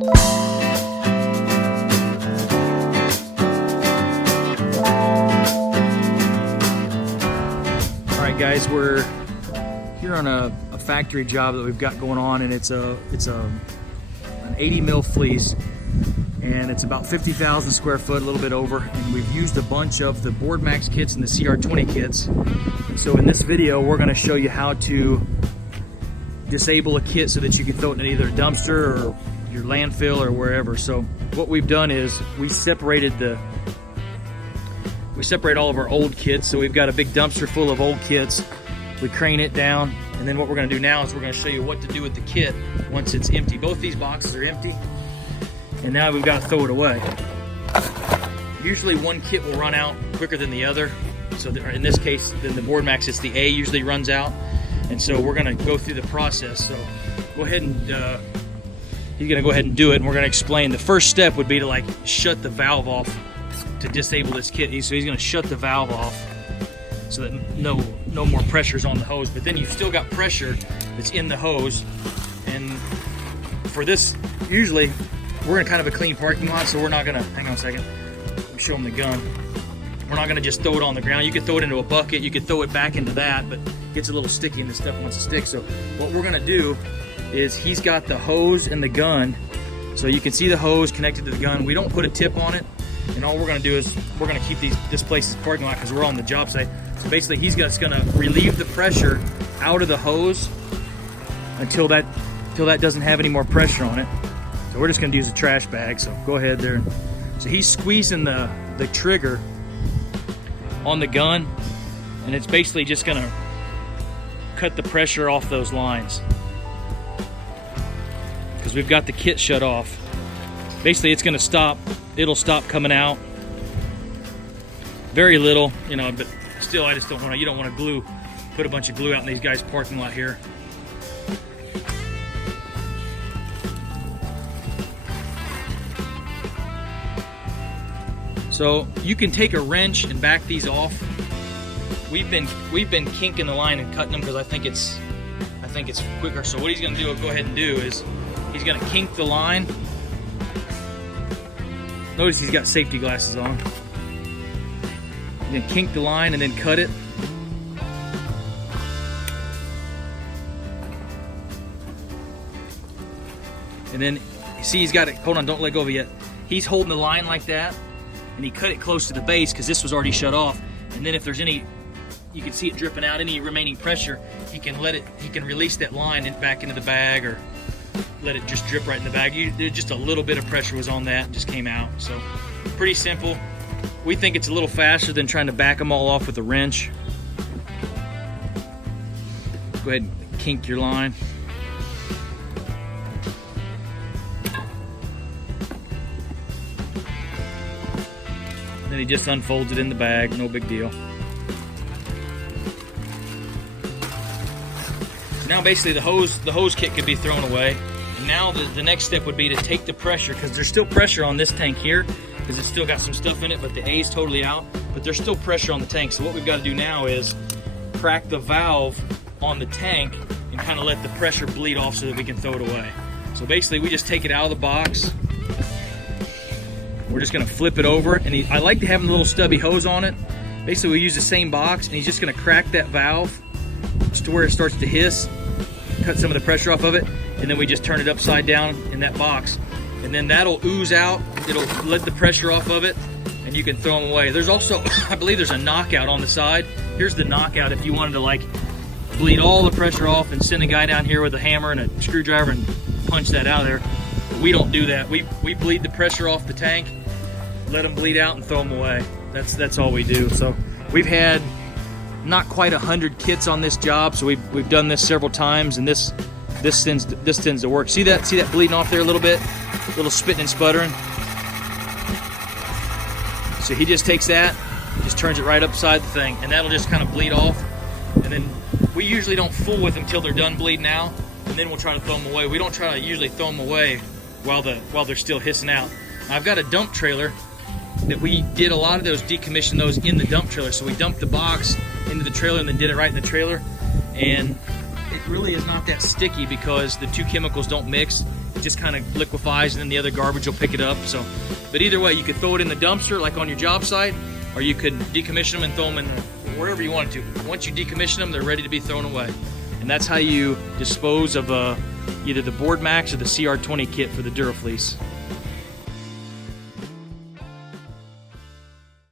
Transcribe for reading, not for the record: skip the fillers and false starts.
Alright guys, we're here on a factory job that we've got going on, and it's an 80 mil fleece, and it's about 50,000 square foot, a little bit over, and we've used a bunch of the Board Max kits and the CR-20 kits. So in this video we're going to show you how to disable a kit so that you can throw it in either a dumpster or your landfill or wherever. So what we've done is we separate all of our old kits. So we've got a big dumpster full of old kits. We crane it down, and then what we're going to do now is we're going to show you what to do with the kit once it's empty. Both these boxes are empty, and now we've got to throw it away. Usually one kit will run out quicker than the other. So in this case, then the Board Max, it's the A usually runs out, and so we're going to go through the process. So go ahead and he's going to go ahead and do it, and we're going to explain. The first step would be to like shut the valve off to disable this kit. So he's going to shut the valve off so that no more pressure is on the hose, but then you've still got pressure that's in the hose. And for this, usually we're in kind of a clean parking lot, so we're not gonna, hang on a second, let me show them the gun. We're not gonna just throw it on the ground. You could throw it into a bucket, you could throw it back into that, but it gets a little sticky and the stuff wants to stick. So what we're gonna do is he's got the hose and the gun, so you can see the hose connected to the gun. We don't put a tip on it, and all we're gonna do is we're gonna keep this place as parking lot because we're on the job site. So basically he's just gonna relieve the pressure out of the hose until that doesn't have any more pressure on it. So we're just gonna use a trash bag, so go ahead there. So he's squeezing the trigger on the gun, and it's basically just gonna cut the pressure off those lines because we've got the kit shut off. Basically it's gonna stop, it'll stop coming out. Very little, you know, but still I just don't want to, you don't want to put a bunch of glue out in these guys' parking lot here. So you can take a wrench and back these off. We've been kinking the line and cutting them because I think it's quicker. So what he's going to go ahead and do is he's going to kink the line. Notice he's got safety glasses on. Then kink the line and then cut it. And then you see he's got it, hold on, don't let go of it yet. He's holding the line like that, and he cut it close to the base because this was already shut off. And then if there's any, you can see it dripping out, any remaining pressure, he can release that line back into the bag, or let it just drip right in the bag. Just a little bit of pressure was on that and just came out. So pretty simple. We think it's a little faster than trying to back them all off with a wrench. Go ahead and kink your line. Then he just unfolds it in the bag, no big deal. Now basically the hose kit could be thrown away. And now the next step would be to take the pressure, because there's still pressure on this tank here, because it's still got some stuff in it, but the A is totally out, but there's still pressure on the tank. So what we've got to do now is crack the valve on the tank and kind of let the pressure bleed off so that we can throw it away. So basically we just take it out of the box. We're just going to flip it over, and I like to have a little stubby hose on it. Basically we use the same box, and he's just going to crack that valve just to where it starts to hiss, cut some of the pressure off of it, and then we just turn it upside down in that box. And then that'll ooze out, it'll let the pressure off of it, and you can throw them away. There's also, I believe there's a knockout on the side. Here's the knockout if you wanted to like bleed all the pressure off and send a guy down here with a hammer and a screwdriver and punch that out of there. But we don't do that. We bleed the pressure off the tank, let them bleed out and throw them away. That's all we do. So we've had not quite 100 kits on this job, so we've done this several times, and this tends to work. See that bleeding off there a little bit? A little spitting and sputtering. So he just takes that, just turns it right upside the thing, and that'll just kind of bleed off. And then we usually don't fool with them till they're done bleeding out, and then we'll try to throw them away. We don't try to usually throw them away while they're still hissing out. I've got a dump trailer that we did a lot of those, decommissioned those in the dump trailer. So we dumped the box into the trailer and then did it right in the trailer, and it really is not that sticky because the two chemicals don't mix. it just kind of liquefies, and then the other garbage will pick it up. So, but either way, you could throw it in the dumpster like on your job site, or you could decommission them and throw them in wherever you wanted to. Once you decommission them, they're ready to be thrown away. And that's how you dispose of either the Board Max or the CR-20 kit for the Duro Fleece.